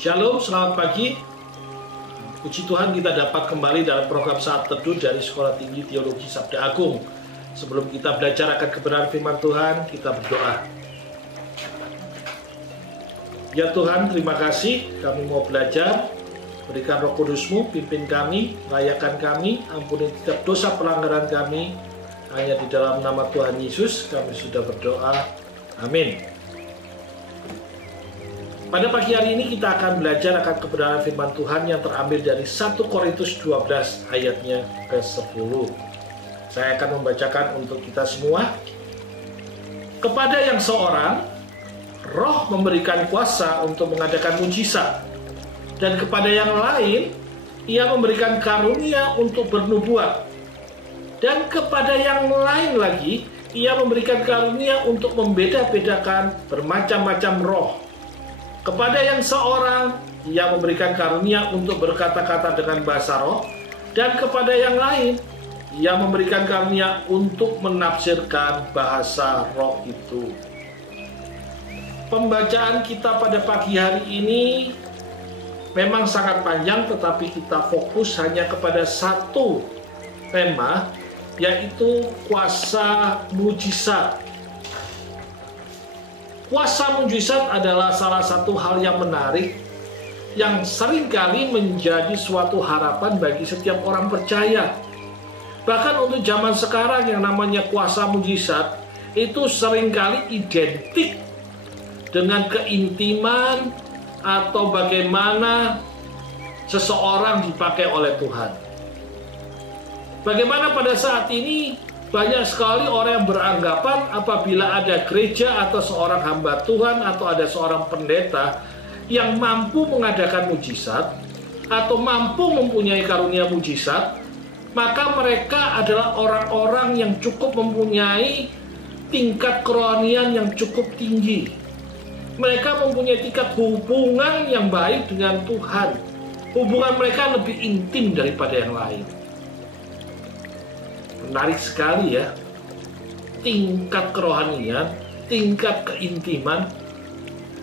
Shalom, selamat pagi. Puji Tuhan kita dapat kembali dalam program Saat Teduh dari Sekolah Tinggi Teologi Sabda Agung. Sebelum kita belajar akan kebenaran firman Tuhan, kita berdoa. Ya Tuhan, terima kasih kami mau belajar. Berikan Roh Kudus-Mu, pimpin kami, layakan kami, ampuni setiap dosa pelanggaran kami. Hanya di dalam nama Tuhan Yesus kami sudah berdoa. Amin. Pada pagi hari ini kita akan belajar akan kebenaran firman Tuhan yang terambil dari 1 Korintus 12 ayatnya ke-10. Saya akan membacakan untuk kita semua. Kepada yang seorang, Roh memberikan kuasa untuk mengadakan mujizat, dan kepada yang lain, Ia memberikan karunia untuk bernubuat, dan kepada yang lain lagi, Ia memberikan karunia untuk membeda-bedakan bermacam-macam roh. Kepada yang seorang, Ia memberikan karunia untuk berkata-kata dengan bahasa roh, dan kepada yang lain, Ia memberikan karunia untuk menafsirkan bahasa roh itu. Pembacaan kita pada pagi hari ini memang sangat panjang, tetapi kita fokus hanya kepada satu tema, yaitu kuasa mujizat. Kuasa mujizat adalah salah satu hal yang menarik yang seringkali menjadi suatu harapan bagi setiap orang percaya. Bahkan untuk zaman sekarang yang namanya kuasa mujizat itu seringkali identik dengan keintiman atau bagaimana seseorang dipakai oleh Tuhan. Bagaimana pada saat ini banyak sekali orang yang beranggapan apabila ada gereja atau seorang hamba Tuhan atau ada seorang pendeta yang mampu mengadakan mujizat atau mampu mempunyai karunia mujizat, maka mereka adalah orang-orang yang cukup mempunyai tingkat kerohanian yang cukup tinggi. Mereka mempunyai tingkat hubungan yang baik dengan Tuhan. Hubungan mereka lebih intim daripada yang lain. Menarik sekali ya, tingkat kerohanian, tingkat keintiman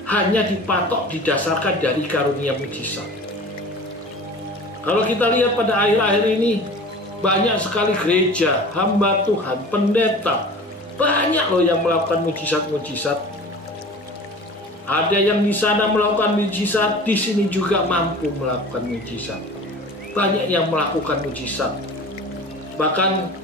hanya dipatok didasarkan dari karunia mujizat. Kalau kita lihat pada akhir-akhir ini, banyak sekali gereja, hamba Tuhan, pendeta, banyak loh yang melakukan mujizat-mujizat. Ada yang di sana melakukan mujizat, di sini juga mampu melakukan mujizat. Banyak yang melakukan mujizat. Bahkan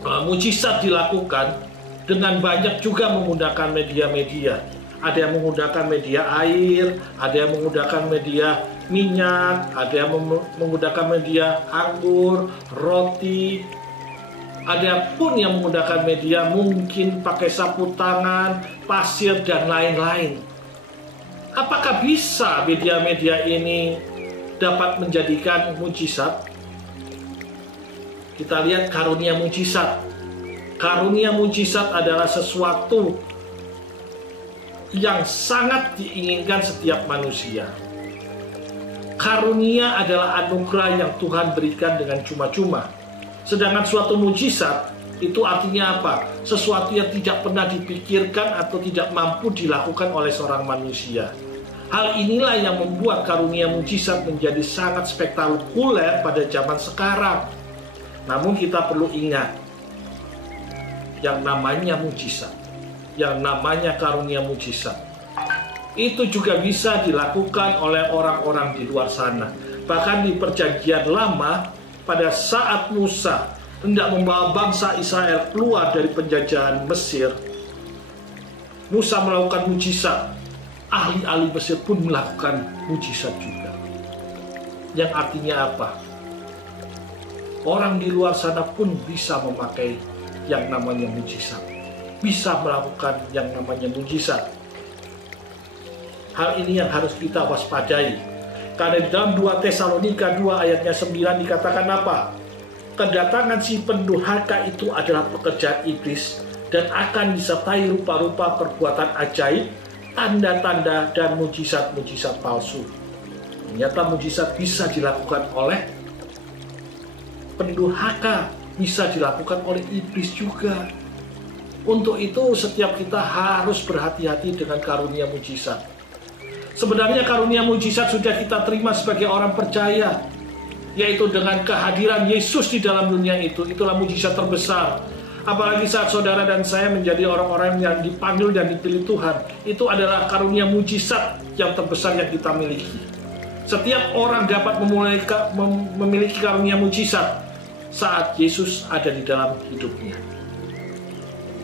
mujizat dilakukan dengan banyak juga menggunakan media-media. Ada yang menggunakan media air, ada yang menggunakan media minyak, ada yang menggunakan media anggur, roti. Ada pun yang menggunakan media mungkin pakai sapu tangan, pasir, dan lain-lain. Apakah bisa media-media ini dapat menjadikan mujizat? Kita lihat karunia mujizat. Karunia mujizat adalah sesuatu yang sangat diinginkan setiap manusia. Karunia adalah anugerah yang Tuhan berikan dengan cuma-cuma. Sedangkan suatu mujizat itu artinya apa? Sesuatu yang tidak pernah dipikirkan atau tidak mampu dilakukan oleh seorang manusia. Hal inilah yang membuat karunia mujizat menjadi sangat spektakuler pada zaman sekarang. Namun kita perlu ingat, yang namanya mujizat, yang namanya karunia mujizat, itu juga bisa dilakukan oleh orang-orang di luar sana. Bahkan di perjanjian lama, pada saat Musa hendak membawa bangsa Israel keluar dari penjajahan Mesir, Musa melakukan mujizat. Ahli-ahli Mesir pun melakukan mujizat juga. Yang artinya apa? Orang di luar sana pun bisa memakai yang namanya mujizat. Bisa melakukan yang namanya mujizat. Hal ini yang harus kita waspadai. Karena di dalam 2 Tesalonika 2 ayatnya 9 dikatakan apa? Kedatangan si pendurhaka itu adalah pekerjaan iblis dan akan disertai rupa-rupa perbuatan ajaib, tanda-tanda, dan mujizat-mujizat palsu. Ternyata mujizat bisa dilakukan oleh pendurhaka, bisa dilakukan oleh iblis juga. Untuk itu setiap kita harus berhati-hati dengan karunia mujizat. Sebenarnya karunia mujizat sudah kita terima sebagai orang percaya, yaitu dengan kehadiran Yesus di dalam dunia itu. Itulah mujizat terbesar. Apalagi saat saudara dan saya menjadi orang-orang yang dipanggil dan dipilih Tuhan, itu adalah karunia mujizat yang terbesar yang kita miliki. Setiap orang dapat memiliki karunia mujizat saat Yesus ada di dalam hidupnya.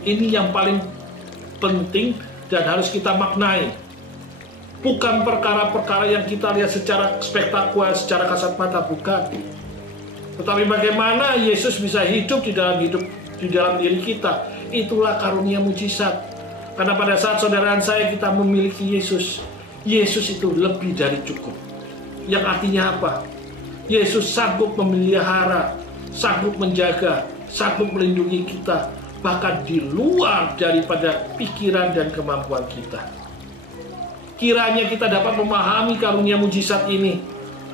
Ini yang paling penting dan harus kita maknai. Bukan perkara-perkara yang kita lihat secara spektakuler, secara kasat mata, bukan. Tetapi bagaimana Yesus bisa hidup di dalam diri kita. Itulah karunia mujizat. Karena pada saat saudara dan saya kita memiliki Yesus, Yesus itu lebih dari cukup. Yang artinya apa? Yesus sanggup memelihara, sanggup menjaga, sanggup melindungi kita, bahkan di luar daripada pikiran dan kemampuan kita. Kiranya kita dapat memahami karunia mujizat ini,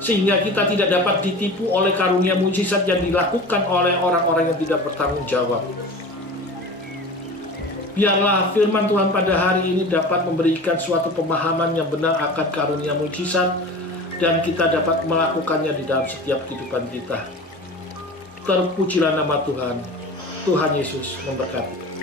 sehingga kita tidak dapat ditipu oleh karunia mujizat yang dilakukan oleh orang-orang yang tidak bertanggung jawab. Biarlah firman Tuhan pada hari ini dapat memberikan suatu pemahaman yang benar akan karunia mujizat, dan kita dapat melakukannya di dalam setiap kehidupan kita. Terpujilah nama Tuhan. Tuhan Yesus memberkati.